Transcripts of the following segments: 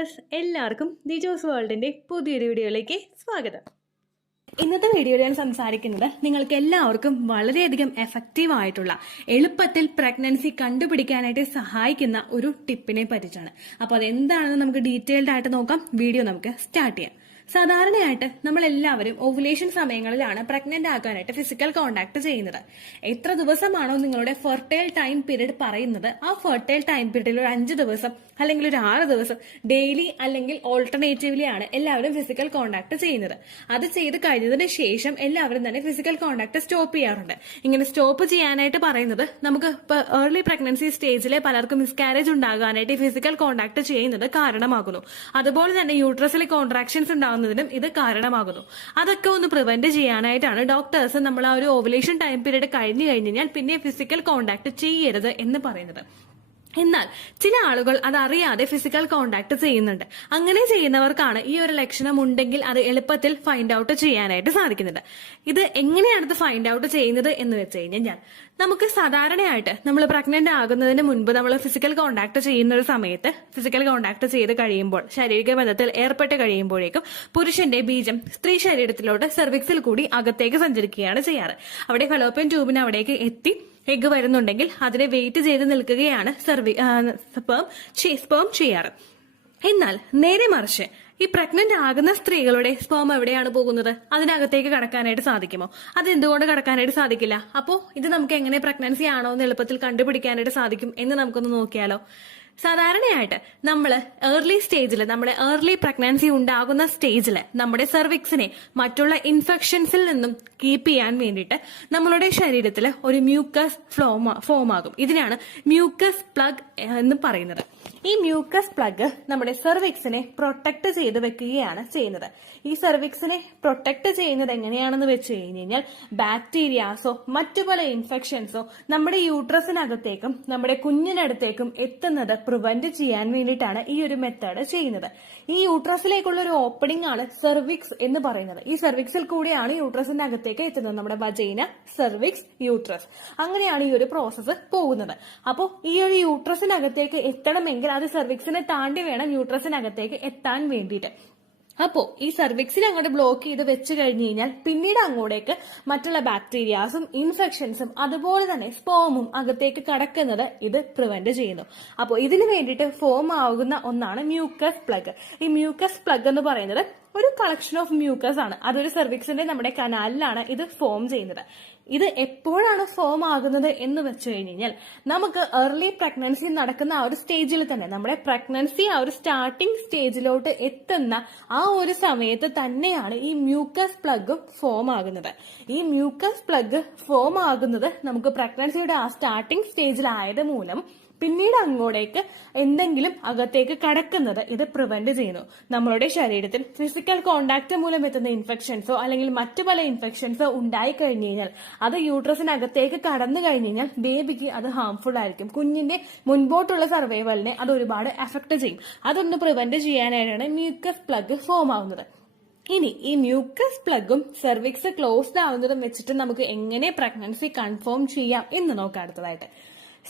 Dears, എല്ലാവർക്കും ദിജോസ് വേൾഡിന്റെ പുതിയൊരു വീഡിയോയിലേക്ക് സ്വാഗതം. ഇന്നത്തെ വീഡിയോയിൽ ഞാൻ സംസാരിക്കുന്നത് നിങ്ങൾക്ക് എല്ലാവർക്കും വളരെയധികം എഫക്റ്റീവ് ആയിട്ടുള്ള എളുപ്പത്തിൽ പ്രഗ്നൻസി കണ്ടുപിടിക്കാനായിട്ട് സഹായിക്കുന്ന ഒരു ടിപ്പിനെ പറ്റിച്ചാണ്. അപ്പോൾ അതെന്താണെന്ന് നമുക്ക് ഡീറ്റെയിൽഡ് ആയിട്ട് നോക്കാം. വീഡിയോ നമുക്ക് സ്റ്റാർട്ട് ചെയ്യാം. സാധാരണയായിട്ട് നമ്മൾ എല്ലാവരും ഓവുലേഷൻ സമയങ്ങളിലാണ് പ്രഗ്നന്റ് ആകാനായിട്ട് ഫിസിക്കൽ കോണ്ടാക്ട് ചെയ്യുന്നത്. എത്ര ദിവസമാണോ നിങ്ങളുടെ ഫെർട്ടൈൽ ടൈം പീരീഡ് പറയുന്നത്, ആ ഫെർട്ടൈൽ ടൈം പീരീഡിൽ ഒരു 5 ദിവസം അല്ലെങ്കിൽ ഒരു 6 ദിവസം ഡെയിലി അല്ലെങ്കിൽ ഓൾട്ടർനേറ്റീവ്ലി ആണ് എല്ലാവരും ഫിസിക്കൽ കോണ്ടാക്ട് ചെയ്യുന്നത്. അത് ചെയ്ത് കഴിഞ്ഞതിന് ശേഷം എല്ലാവരും തന്നെ ഫിസിക്കൽ കോണ്ടാക്ട് സ്റ്റോപ്പ് ചെയ്യാറുണ്ട്. ഇങ്ങനെ സ്റ്റോപ്പ് ചെയ്യാനായിട്ട് പറയുന്നത് നമുക്ക് ഏർലി പ്രഗ്നൻസി സ്റ്റേജിലെ പലർക്കും മിസ്കാരേജ് ഉണ്ടാകാനായിട്ട് ഫിസിക്കൽ കോണ്ടാക്ട് ചെയ്യുന്നത് കാരണമാകുന്നു. അതുപോലെ തന്നെ യൂട്രസിലെ കോൺട്രാക്ഷൻസ് ഉണ്ടാകുന്നതിനും ഇത് കാരണമാകുന്നു. അതൊക്കെ ഒന്ന് പ്രിവെന്റ് ചെയ്യാനായിട്ടാണ് ഡോക്ടേഴ്സ് നമ്മൾ ആ ഒരു ഓവുലേഷൻ ടൈം പീരീഡ് കഴിഞ്ഞു കഴിഞ്ഞാൽ പിന്നെ ഫിസിക്കൽ കോണ്ടാക്ട് ചെയ്യരുത് എന്ന് പറയുന്നത്. എന്നാൽ ചില ആളുകൾ അതറിയാതെ ഫിസിക്കൽ കോണ്ടാക്ട് ചെയ്യുന്നുണ്ട്. അങ്ങനെ ചെയ്യുന്നവർക്കാണ് ഈ ഒരു ലക്ഷണം ഉണ്ടെങ്കിൽ അത് എളുപ്പത്തിൽ ഫൈൻഡ് ഔട്ട് ചെയ്യാനായിട്ട് സാധിക്കുന്നുണ്ട്. ഇത് എങ്ങനെയാണ് ഇത് ഫൈൻഡ് ഔട്ട് ചെയ്യുന്നത് എന്ന് വെച്ച് കഴിഞ്ഞാൽ, നമുക്ക് സാധാരണയായിട്ട് നമ്മൾ പ്രഗ്നന്റ് ആകുന്നതിന് മുൻപ് നമ്മൾ ഫിസിക്കൽ കോണ്ടാക്ട് ചെയ്യുന്ന ഒരു സമയത്ത് ഫിസിക്കൽ കോണ്ടാക്ട് ചെയ്ത് കഴിയുമ്പോൾ, ശാരീരിക ബന്ധത്തിൽ ഏർപ്പെട്ട് കഴിയുമ്പോഴേക്കും പുരുഷന്റെ ബീജം സ്ത്രീ ശരീരത്തിലോട്ട് സെർവിക്സിൽ കൂടി അകത്തേക്ക് സഞ്ചരിക്കുകയാണ് ചെയ്യാറ്. അവിടെ ഫലോപ്പിയൻ ട്യൂബിന് അവിടേക്ക് എത്തി എഗ് വരുന്നുണ്ടെങ്കിൽ അതിനെ വെയിറ്റ് ചെയ്ത് നിൽക്കുകയാണ് സ്പേം ചെയ്യാറ്. എന്നാൽ നേരെ മറിച്ച് ഈ പ്രഗ്നന്റ് ആകുന്ന സ്ത്രീകളുടെ സ്പേം എവിടെയാണ് പോകുന്നത്? അതിനകത്തേക്ക് കടക്കാനായിട്ട് സാധിക്കുമോ? അത് എന്തുകൊണ്ട് കടക്കാനായിട്ട് സാധിക്കില്ല? അപ്പോ ഇത് നമുക്ക് എങ്ങനെ പ്രഗ്നൻസി ആണോ എന്ന് എളുപ്പത്തിൽ കണ്ടുപിടിക്കാനായിട്ട് സാധിക്കും എന്ന് നമുക്കൊന്ന് നോക്കിയാലോ. സാധാരണയായിട്ട് നമ്മൾ ഏർലി സ്റ്റേജിൽ, നമ്മുടെ ഏർലി പ്രഗ്നൻസി ഉണ്ടാകുന്ന സ്റ്റേജിൽ നമ്മുടെ സെർവിക്സിനെ മറ്റുള്ള ഇൻഫെക്ഷൻസിൽ നിന്നും കീപ്പ് ചെയ്യാൻ വേണ്ടിയിട്ട് നമ്മളുടെ ശരീരത്തിൽ ഒരു മ്യൂക്കസ് ഫോം ആകും. ഇതിനാണ് മ്യൂക്കസ് പ്ലഗ് എന്ന് പറയുന്നത്. ഈ മ്യൂക്കസ് പ്ലഗ് നമ്മുടെ സെർവിക്സിനെ പ്രൊട്ടക്ട് ചെയ്ത് വെക്കുകയാണ് ചെയ്യുന്നത്. ഈ സെർവിക്സിനെ പ്രൊട്ടക്ട് ചെയ്യുന്നത് എങ്ങനെയാണെന്ന് വെച്ച് കഴിഞ്ഞാൽ, ബാക്ടീരിയാസോ മറ്റു പല ഇൻഫെക്ഷൻസോ നമ്മുടെ യൂട്രസിനകത്തേക്കും നമ്മുടെ കുഞ്ഞിനടുത്തേക്കും എത്തുന്നത് പ്രിവെന്റ് ചെയ്യാൻ വേണ്ടിയിട്ടാണ് ഈ ഒരു മെത്തേഡ് ചെയ്യുന്നത്. ഈ യൂട്രസിലേക്കുള്ള ഒരു ഓപ്പണിംഗ് ആണ് സെർവിക്സ് എന്ന് പറയുന്നത്. ഈ സെർവിക്സിൽ കൂടിയാണ് യൂട്രസിന്റെ അകത്തേക്ക് എത്തുന്നത്. നമ്മുടെ വജൈന, സെർവിക്സ്, യൂട്രസ്, അങ്ങനെയാണ് ഈ ഒരു പ്രോസസ്സ് പോകുന്നത്. അപ്പോൾ ഈ ഒരു യൂട്രസിനകത്തേക്ക് എത്തണമെങ്കിൽ അത് സെർവിക്സിനെ താണ്ടി വേണം യൂട്രസിനകത്തേക്ക് എത്താൻ വേണ്ടിയിട്ട്. അപ്പോ ഈ സെർവിക്സിനെ അങ്ങോട്ട് ബ്ലോക്ക് ചെയ്ത് വെച്ച് കഴിഞ്ഞു കഴിഞ്ഞാൽ പിന്നീട് അങ്ങോട്ടേക്ക് മറ്റുള്ള ബാക്ടീരിയാസും ഇൻഫെക്ഷൻസും അതുപോലെ തന്നെ സ്പേമും അകത്തേക്ക് കടക്കുന്നത് ഇത് പ്രിവെന്റ് ചെയ്യുന്നു. അപ്പോൾ ഇതിനു വേണ്ടിയിട്ട് ഫോം ആകുന്ന ഒന്നാണ് മ്യൂക്കസ് പ്ലഗ്. ഈ മ്യൂക്കസ് പ്ലഗ് എന്ന് പറയുന്നത് ഒരു കളക്ഷൻ ഓഫ് മ്യൂക്കസ് ആണ്. അതൊരു സെർവിക്സിന്റെ നമ്മുടെ കനാലിലാണ് ഇത് ഫോം ചെയ്യുന്നത്. ഇത് എപ്പോഴാണ് ഫോം ആകുന്നത് എന്ന് വെച്ച് കഴിഞ്ഞാൽ, നമുക്ക് ഏർലി പ്രഗ്നൻസി നടക്കുന്ന ആ ഒരു സ്റ്റേജിൽ തന്നെ, നമ്മുടെ പ്രഗ്നൻസി ആ ഒരു സ്റ്റാർട്ടിംഗ് സ്റ്റേജിലോട്ട് എത്തുന്ന ആ ഒരു സമയത്ത് തന്നെയാണ് ഈ മ്യൂക്കസ് പ്ലഗ് ഫോം ആകുന്നത്. ഈ മ്യൂക്കസ് പ്ലഗ് ഫോം ആകുന്നത് നമുക്ക് പ്രഗ്നൻസിയുടെ ആ സ്റ്റാർട്ടിംഗ് സ്റ്റേജിലായത് മൂലം പിന്നീട് അങ്ങോട്ടേക്ക് എന്തെങ്കിലും അകത്തേക്ക് കടക്കുന്നത് ഇത് പ്രിവെന്റ് ചെയ്യുന്നു. നമ്മളുടെ ശരീരത്തിൽ ഫിസിക്കൽ കോണ്ടാക്ട് മൂലം എത്തുന്ന ഇൻഫെക്ഷൻസോ അല്ലെങ്കിൽ മറ്റു പല ഇൻഫെക്ഷൻസോ ഉണ്ടായി കഴിഞ്ഞു കഴിഞ്ഞാൽ അത് യൂട്രസിനകത്തേക്ക് കടന്നു കഴിഞ്ഞു കഴിഞ്ഞാൽ ബേബിക്ക് അത് ഹാംഫുൾ ആയിരിക്കും. കുഞ്ഞിന്റെ മുൻപോട്ടുള്ള സർവൈവലിനെ അത് ഒരുപാട് എഫക്ട് ചെയ്യും. അതൊന്ന് പ്രിവെന്റ് ചെയ്യാനായിട്ടാണ് മ്യൂക്കസ് പ്ലഗ് ഫോം ആവുന്നത്. ഇനി ഈ മ്യൂക്കസ് പ്ലഗും സെർവിക്സ് ക്ലോസ്ഡ് ആവുന്നതും വെച്ചിട്ട് നമുക്ക് എങ്ങനെ പ്രഗ്നൻസി കൺഫേം ചെയ്യാം എന്ന് നോക്കാം അടുത്തതായിട്ട്.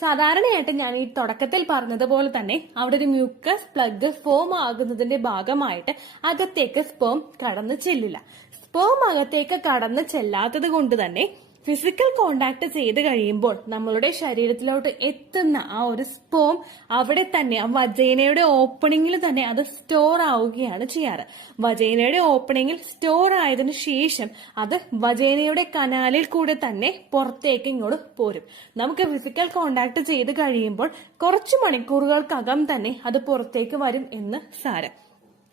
സാധാരണയായിട്ട് ഞാൻ ഈ തുടക്കത്തിൽ പറഞ്ഞതുപോലെ തന്നെ അവിടെ ഒരു മ്യൂക്കസ് പ്ലഗ് ഫോം ആകുന്നതിന്റെ ഭാഗമായിട്ട് അകത്തേക്ക് സ്പേം കടന്നു ചെല്ലില്ല. സ്പേം അകത്തേക്ക് കടന്നു ചെല്ലാത്തത് കൊണ്ട് തന്നെ ഫിസിക്കൽ കോണ്ടാക്ട് ചെയ്ത് കഴിയുമ്പോൾ നമ്മളുടെ ശരീരത്തിലോട്ട് എത്തുന്ന ആ ഒരു സ്പേം അവിടെ തന്നെ ആ വജൈനയുടെ ഓപ്പണിംഗിൽ തന്നെ അത് സ്റ്റോർ ആവുകയാണ് ചെയ്യാറ്. വജൈനയുടെ ഓപ്പണിംഗിൽ സ്റ്റോർ ആയതിനു ശേഷം അത് വജൈനയുടെ കനാലിൽ കൂടെ തന്നെ പുറത്തേക്ക് ഇങ്ങോട്ട് പോരും. നമുക്ക് ഫിസിക്കൽ കോണ്ടാക്ട് ചെയ്ത് കഴിയുമ്പോൾ കുറച്ചു മണിക്കൂറുകൾക്കകം തന്നെ അത് പുറത്തേക്ക് വരും എന്ന് സാരം.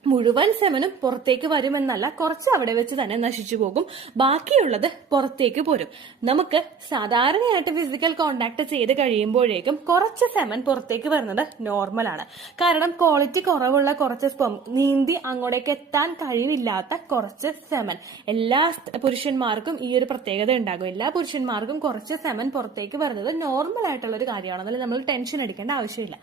മുഴുവൻ സെമനും പുറത്തേക്ക് വരുമെന്നല്ല, കുറച്ച് അവിടെ വെച്ച് തന്നെ നശിച്ചു പോകും. ബാക്കിയുള്ളത് പുറത്തേക്ക് പോരും. നമുക്ക് സാധാരണയായിട്ട് ഫിസിക്കൽ കോണ്ടാക്ട് ചെയ്ത് കഴിയുമ്പോഴേക്കും കുറച്ച് സെമൻ പുറത്തേക്ക് വരുന്നത് നോർമലാണ്. കാരണം ക്വാളിറ്റി കുറവുള്ള കുറച്ച് സ്പെം, നീന്തി അങ്ങോട്ടേക്ക് എത്താൻ കഴിവില്ലാത്ത കുറച്ച് സെമൻ, എല്ലാ പുരുഷന്മാർക്കും ഈ ഒരു പ്രത്യേകത ഉണ്ടാകും. എല്ലാ പുരുഷന്മാർക്കും കുറച്ച് സെമൻ പുറത്തേക്ക് വരുന്നത് നോർമൽ ആയിട്ടുള്ള ഒരു കാര്യമാണ്. അതിൽ നമ്മൾ ടെൻഷൻ അടിക്കേണ്ട ആവശ്യമില്ല.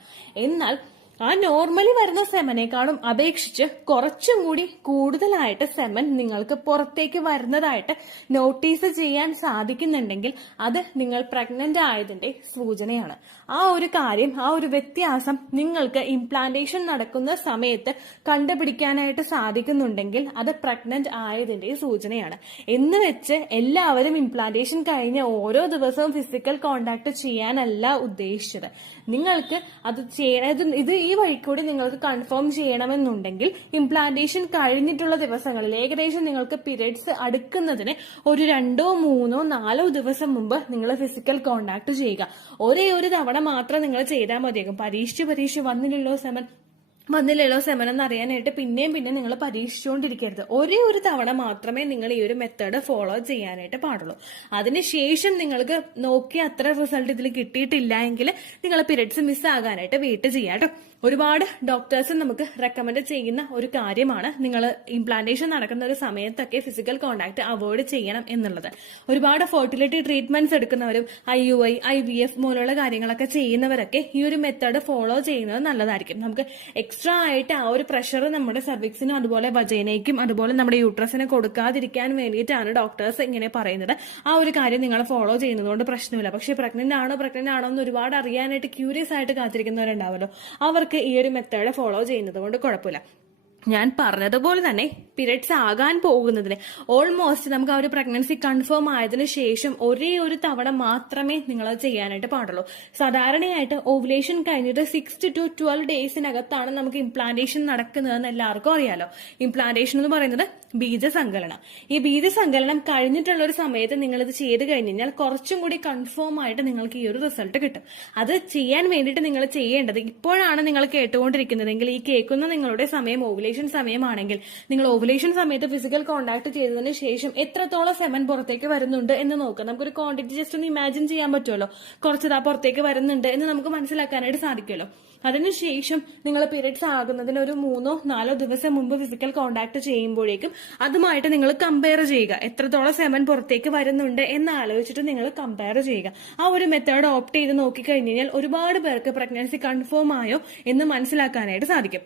എന്നാൽ ആ നോർമലി വരുന്ന സെമനേക്കാളും അപേക്ഷിച്ച് കുറച്ചും കൂടി കൂടുതലായിട്ട് സെമൻ നിങ്ങൾക്ക് പുറത്തേക്ക് വരുന്നതായിട്ട് നോട്ടീസ് ചെയ്യാൻ സാധിക്കുന്നുണ്ടെങ്കിൽ അത് നിങ്ങൾ പ്രഗ്നന്റ് ആയതിന്റെ സൂചനയാണ്. ആ ഒരു കാര്യം, ആ ഒരു വ്യത്യാസം നിങ്ങൾക്ക് ഇംപ്ലാന്റേഷൻ നടക്കുന്ന സമയത്ത് കണ്ടുപിടിക്കാനായിട്ട് സാധിക്കുന്നുണ്ടെങ്കിൽ അത് പ്രഗ്നന്റ് ആയതിന്റെ സൂചനയാണ്. എന്ന് വെച്ച് എല്ലാവരും ഇംപ്ലാന്റേഷൻ കഴിഞ്ഞ ഓരോ ദിവസവും ഫിസിക്കൽ കോണ്ടാക്ട് ചെയ്യാനല്ല ഉദ്ദേശിച്ചത്. നിങ്ങൾക്ക് അത് ഇത് ഈ വഴിക്കൂടി നിങ്ങൾക്ക് കൺഫേം ചെയ്യണമെന്നുണ്ടെങ്കിൽ ഇംപ്ലാന്റേഷൻ കഴിഞ്ഞിട്ടുള്ള ദിവസങ്ങളിൽ ഏകദേശം നിങ്ങൾക്ക് പീരിയഡ്സ് അടുക്കുന്നതിന് ഒരു 2, 3, 4 ദിവസം മുമ്പ് നിങ്ങൾ ഫിസിക്കൽ കോണ്ടാക്ട് ചെയ്യുക. ഒരേ ഒരു തവണ മാത്രം നിങ്ങൾ ചെയ്താൽ മതിയാകും. പരീക്ഷിച്ച് വന്നില്ലല്ലോ സെമൻ എന്ന് അറിയാനായിട്ട് പിന്നെയും നിങ്ങൾ പരീക്ഷിച്ചുകൊണ്ടിരിക്കരുത്. ഒരേ ഒരു തവണ മാത്രമേ നിങ്ങൾ ഈ ഒരു മെത്തേഡ് ഫോളോ ചെയ്യാനായിട്ട് പാടുള്ളൂ. അതിനുശേഷം നിങ്ങൾക്ക് നോക്കി അത്ര റിസൾട്ട് ഇതിൽ കിട്ടിയിട്ടില്ല എങ്കിൽ നിങ്ങൾ പീരിയഡ്സ് മിസ്സാകാനായിട്ട് വെയിറ്റ് ചെയ്യാം കേട്ടോ. ഒരുപാട് ഡോക്ടേഴ്സ് നമുക്ക് റെക്കമെൻഡ് ചെയ്യുന്ന ഒരു കാര്യമാണ് നിങ്ങൾ ഇംപ്ലാന്റേഷൻ നടക്കുന്ന ഒരു സമയത്തൊക്കെ ഫിസിക്കൽ കോണ്ടാക്ട് അവോയ്ഡ് ചെയ്യണം എന്നുള്ളത്. ഒരുപാട് ഫെർട്ടിലിറ്റി ട്രീറ്റ്മെന്റ്സ് എടുക്കുന്നവരും IUI, IVF പോലുള്ള കാര്യങ്ങളൊക്കെ ചെയ്യുന്നവരൊക്കെ ഈ ഒരു മെത്തേഡ് ഫോളോ ചെയ്യുന്നത് നല്ലതായിരിക്കും. നമുക്ക് എക്സ്ട്രാ ആയിട്ട് ആ ഒരു പ്രഷർ നമ്മുടെ സർവിക്സിനും അതുപോലെ വജൈനയ്ക്കും അതുപോലെ നമ്മുടെ യൂട്രസിന് കൊടുക്കാതിരിക്കാൻ വേണ്ടിയിട്ടാണ് ഡോക്ടേഴ്സ് ഇങ്ങനെ പറയുന്നത്. ആ ഒരു കാര്യം നിങ്ങൾ ഫോളോ ചെയ്യുന്നതുകൊണ്ട് പ്രശ്നമില്ല. പക്ഷെ പ്രഗ്നന്റ് ആണോ എന്ന് ഒരുപാട് അറിയാനായിട്ട് ക്യൂരിയസ് ആയിട്ട് കാത്തിരിക്കുന്നവരുണ്ടാവുമല്ലോ, അവർക്ക് ഈ ഒരു മെത്തേഡ് ഫോളോ ചെയ്യുന്നത് കൊണ്ട് കുഴപ്പമില്ല. ഞാൻ പറഞ്ഞതുപോലെ തന്നെ പീരിയഡ്സ് ആകാൻ പോകുന്നതിന് ഓൾമോസ്റ്റ് നമുക്ക് ആ ഒരു പ്രഗ്നൻസി കൺഫേം ആയതിനു ശേഷം ഒരേ ഒരു തവണ മാത്രമേ നിങ്ങൾ അത് ചെയ്യാനായിട്ട് പാടുള്ളൂ. സാധാരണയായിട്ട് ഓവുലേഷൻ കഴിഞ്ഞിട്ട് 6 to 12 ഡേയ്സിനകത്താണ് നമുക്ക് ഇംപ്ലാന്റേഷൻ നടക്കുന്നതെന്ന് എല്ലാവർക്കും അറിയാലോ. ഇംപ്ലാന്റേഷൻ എന്ന് പറയുന്നത് ബീജസങ്കലനം. ഈ ബീജസങ്കലനം കഴിഞ്ഞിട്ടുള്ള ഒരു സമയത്ത് നിങ്ങൾ ഇത് ചെയ്ത് കഴിഞ്ഞാൽ കുറച്ചും കൂടി കൺഫേം ആയിട്ട് നിങ്ങൾക്ക് ഈ ഒരു റിസൾട്ട് കിട്ടും. അത് ചെയ്യാൻ വേണ്ടിയിട്ട് നിങ്ങൾ ചെയ്യേണ്ടത്, ഇപ്പോഴാണ് നിങ്ങൾ കേട്ടുകൊണ്ടിരിക്കുന്നതെങ്കിൽ ഈ കേൾക്കുന്ന നിങ്ങളുടെ സമയം ഓവുലേഷൻ സമയമാണെങ്കിൽ നിങ്ങൾ ഓവുലേഷൻ സമയത്ത് ഫിസിക്കൽ കോണ്ടാക്ട് ചെയ്തതിന് ശേഷം എത്രത്തോളം സെമൻ പുറത്തേക്ക് വരുന്നുണ്ട് എന്ന് നോക്കാം. നമുക്കൊരു ക്വാണ്ടിറ്റി ജസ്റ്റ് ഒന്ന് ഇമാജിൻ ചെയ്യാൻ പറ്റുമല്ലോ. കുറച്ചതാ പുറത്തേക്ക് വരുന്നുണ്ട് എന്ന് നമുക്ക് മനസ്സിലാക്കാനായിട്ട് സാധിക്കുമല്ലോ. അതിനുശേഷം നിങ്ങൾ പീരിയഡ്സ് ആകുന്നതിന് ഒരു 3-4 ദിവസം മുമ്പ് ഫിസിക്കൽ കോണ്ടാക്ട് ചെയ്യുമ്പോഴേക്കും അതുമായിട്ട് നിങ്ങൾ കമ്പയർ ചെയ്യുക. എത്രത്തോളം സെമൻ പുറത്തേക്ക് വരുന്നുണ്ട് എന്ന് ആലോചിച്ചിട്ട് നിങ്ങൾ കമ്പയർ ചെയ്യുക. ആ ഒരു മെത്തേഡ് ഓപ്റ്റ് ചെയ്ത് നോക്കിക്കഴിഞ്ഞാൽ ഒരുപാട് പേർക്ക് പ്രഗ്നൻസി കൺഫേം ആയോ എന്ന് മനസ്സിലാക്കാനായിട്ട് സാധിക്കും.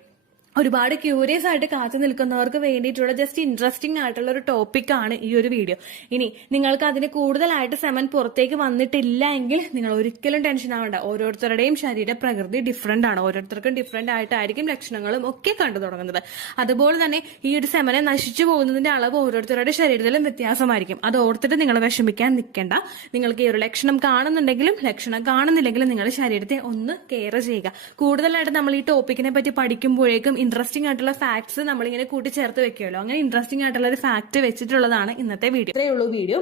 ഒരുപാട് ക്യൂരിയസ് ആയിട്ട് കാത്തു നിൽക്കുന്നവർക്ക് വേണ്ടിയിട്ടുള്ള ജസ്റ്റ് ഇൻട്രസ്റ്റിംഗ് ആയിട്ടുള്ള ഒരു ടോപ്പിക്കാണ് ഈ ഒരു വീഡിയോ. ഇനി നിങ്ങൾക്ക് അതിന് കൂടുതലായിട്ട് സെമൻ പുറത്തേക്ക് വന്നിട്ടില്ല എങ്കിൽ നിങ്ങൾ ഒരിക്കലും ടെൻഷൻ ആവേണ്ട. ഓരോരുത്തരുടെയും ശരീര പ്രകൃതി ഡിഫറെന്റ് ആണ്. ഓരോരുത്തർക്കും ഡിഫറെന്റ് ആയിട്ടായിരിക്കും ലക്ഷണങ്ങളും ഒക്കെ കണ്ടു തുടങ്ങുന്നത്. അതുപോലെ തന്നെ ഈ ഒരു സെമനെ നശിച്ചു പോകുന്നതിന്റെ അളവ് ഓരോരുത്തരുടെ ശരീരത്തിലും വ്യത്യാസമായിരിക്കും. അത് ഓർത്തിട്ട് നിങ്ങൾ വിഷമിക്കാൻ നിൽക്കേണ്ട. നിങ്ങൾക്ക് ഈ ഒരു ലക്ഷണം കാണുന്നുണ്ടെങ്കിലും ലക്ഷണം കാണുന്നില്ലെങ്കിലും നിങ്ങളുടെ ശരീരത്തെ ഒന്ന് കെയർ ചെയ്യുക. കൂടുതലായിട്ട് നമ്മൾ ഈ ടോപ്പിക്കിനെ പറ്റി പഠിക്കുമ്പോഴേക്കും ഇൻട്രസ്റ്റിംഗ് ആയിട്ടുള്ള ഫാക്ട്സ് നമ്മളിങ്ങനെ കൂട്ടിച്ചേർത്ത് വെക്കുമല്ലോ. അങ്ങനെ ഇൻട്രസ്റ്റിംഗ് ആയിട്ടുള്ള ഒരു ഫാക്ട് വെച്ചിട്ടുള്ളതാണ് ഇന്നത്തെ വീഡിയോ. ഇത്രയേ ഉള്ളൂ വീഡിയോ.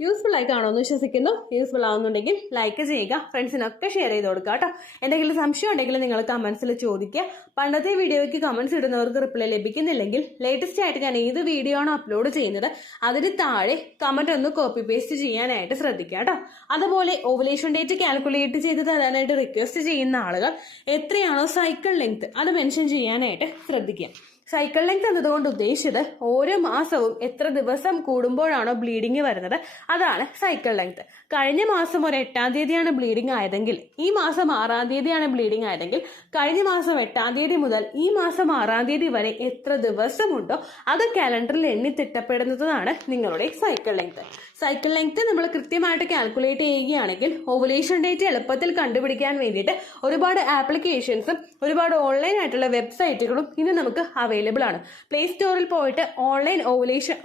യൂസ്ഫുൾ ആയി കാണുമെന്ന് വിശ്വസിക്കുന്നു. യൂസ്ഫുൾ ആവുന്നുണ്ടെങ്കിൽ ലൈക്ക് ചെയ്യുക, ഫ്രണ്ട്സിനൊക്കെ ഷെയർ ചെയ്ത് കൊടുക്കുക കേട്ടോ. എന്തെങ്കിലും സംശയം ഉണ്ടെങ്കിൽ നിങ്ങൾ കമന്റ്സിൽ ചോദിക്കുക. പണ്ടത്തെ വീഡിയോയ്ക്ക് കമന്റ്സ് ഇടുന്നവർക്ക് റിപ്ലൈ ലഭിക്കുന്നില്ലെങ്കിൽ ലേറ്റസ്റ്റ് ആയിട്ട് ഞാൻ ഏത് വീഡിയോ ആണോ അപ്ലോഡ് ചെയ്യുന്നത് അതിന് താഴെ കമന്റ് ഒന്ന് കോപ്പി പേസ്റ്റ് ചെയ്യാനായിട്ട് ശ്രദ്ധിക്കുക കേട്ടോ. അതുപോലെ ഓവുലേഷൻ ഡേറ്റ് കാൽക്കുലേറ്റ് ചെയ്ത് തരാനായിട്ട് റിക്വസ്റ്റ് ചെയ്യുന്ന ആളുകൾ എത്രയാണോ സൈക്കിൾ ലെങ്ത് അത് മെൻഷൻ ചെയ്യാനായിട്ട് ശ്രദ്ധിക്കുക. സൈക്കിൾ ലെങ്ത് എന്നതുകൊണ്ട് ഉദ്ദേശിച്ചത് ഓരോ മാസവും എത്ര ദിവസം കൂടുമ്പോഴാണോ ബ്ലീഡിങ് വരുന്നത് അതാണ് സൈക്കിൾ ലെങ്ത്. കഴിഞ്ഞ മാസം ഒരു 8-ാം തീയതിയാണ് ബ്ലീഡിങ് ആയതെങ്കിൽ ഈ മാസം 6-ാം തീയതിയാണ് ബ്ലീഡിങ് ആയതെങ്കിൽ കഴിഞ്ഞ മാസം 8-ാം തീയതി മുതൽ ഈ മാസം 6-ാം തീയതി വരെ എത്ര ദിവസമുണ്ടോ അത് കാലണ്ടറിൽ എണ്ണി തിട്ടപ്പെടുന്നതാണ് നിങ്ങളുടെ സൈക്കിൾ ലെങ്ത്. സൈക്കിൾ ലെങ്ത് നമ്മൾ കൃത്യമായിട്ട് കാൽക്കുലേറ്റ് ചെയ്യുകയാണെങ്കിൽ ഓവുലേഷൻ ഡേറ്റ് എളുപ്പത്തിൽ കണ്ടുപിടിക്കാൻ വേണ്ടിയിട്ട് ഒരുപാട് ആപ്ലിക്കേഷൻസും ഒരുപാട് ഓൺലൈൻ ആയിട്ടുള്ള വെബ്സൈറ്റുകളും ഇന്ന് നമുക്ക് അവൈലബിൾ ആണ്. പ്ലേ സ്റ്റോറിൽ പോയിട്ട് ഓൺലൈൻ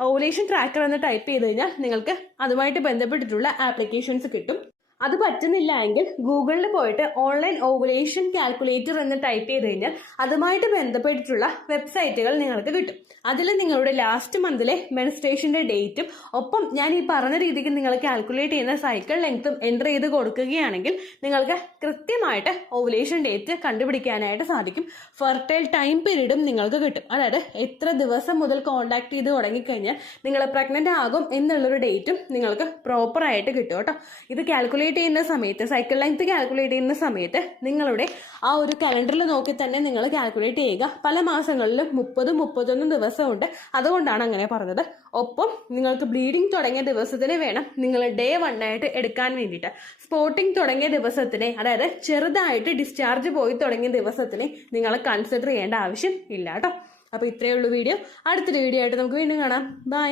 ഓവുലേഷൻ ട്രാക്കർ എന്ന് ടൈപ്പ് ചെയ്ത് കഴിഞ്ഞാൽ നിങ്ങൾക്ക് അതുമായിട്ട് ബന്ധപ്പെട്ടിട്ടുള്ള ആപ്ലിക്കേഷൻസ് കിട്ടും. അത് പറ്റുന്നില്ല എങ്കിൽ ഗൂഗിളിൽ പോയിട്ട് ഓൺലൈൻ ഓവുലേഷൻ കാൽക്കുലേറ്റർ എന്ന് ടൈപ്പ് ചെയ്ത് കഴിഞ്ഞാൽ അതുമായിട്ട് ബന്ധപ്പെട്ടിട്ടുള്ള വെബ്സൈറ്റുകൾ നിങ്ങൾക്ക് കിട്ടും. അതിൽ നിങ്ങളുടെ ലാസ്റ്റ് മന്തിലെ മെൻസ്ട്രേഷന്റെ ഡേറ്റും ഒപ്പം ഞാൻ ഈ പറഞ്ഞ രീതിക്ക് നിങ്ങൾ കാൽക്കുലേറ്റ് ചെയ്യുന്ന സൈക്കിൾ ലെങ്ത്തും എൻ്റർ ചെയ്ത് കൊടുക്കുകയാണെങ്കിൽ നിങ്ങൾക്ക് കൃത്യമായിട്ട് ഓവുലേഷൻ ഡേറ്റ് കണ്ടുപിടിക്കാനായിട്ട് സാധിക്കും. ഫെർട്ടൈൽ ടൈം പീരീഡും നിങ്ങൾക്ക് കിട്ടും. അതായത് എത്ര ദിവസം മുതൽ കോണ്ടാക്ട് ചെയ്ത് തുടങ്ങിക്കഴിഞ്ഞാൽ നിങ്ങൾ പ്രഗ്നന്റ് ആകും എന്നുള്ളൊരു ഡേറ്റും നിങ്ങൾക്ക് പ്രോപ്പറായിട്ട് കിട്ടും കേട്ടോ. ഇത് കാൽക്കുലേറ്റ് കാൽക്കുലേറ്റ് ചെയ്യുന്ന സമയത്ത്, സൈക്കിൾ ലെങ്ത് കാൽക്കുലേറ്റ് ചെയ്യുന്ന സമയത്ത് നിങ്ങളുടെ ആ ഒരു കലണ്ടറിൽ നോക്കി തന്നെ നിങ്ങൾ കാൽക്കുലേറ്റ് ചെയ്യുക. പല മാസങ്ങളിലും 30-31 ദിവസമുണ്ട്, അതുകൊണ്ടാണ് അങ്ങനെ പറഞ്ഞത്. ഒപ്പം നിങ്ങൾക്ക് ബ്ലീഡിങ് തുടങ്ങിയ ദിവസത്തിന് വേണം നിങ്ങൾ Day 1 ആയിട്ട് എടുക്കാൻ വേണ്ടിയിട്ട്. സ്പോട്ടിങ് തുടങ്ങിയ ദിവസത്തിനെ, അതായത് ചെറുതായിട്ട് ഡിസ്ചാർജ് പോയി തുടങ്ങിയ ദിവസത്തിനെ നിങ്ങൾ കൺസിഡർ ചെയ്യേണ്ട ആവശ്യം ഇല്ല കേട്ടോ. അപ്പോൾ ഇത്രയേ ഉള്ളൂ വീഡിയോ. അടുത്തൊരു വീഡിയോ ആയിട്ട് നമുക്ക് വീണ്ടും കാണാം. ബൈ.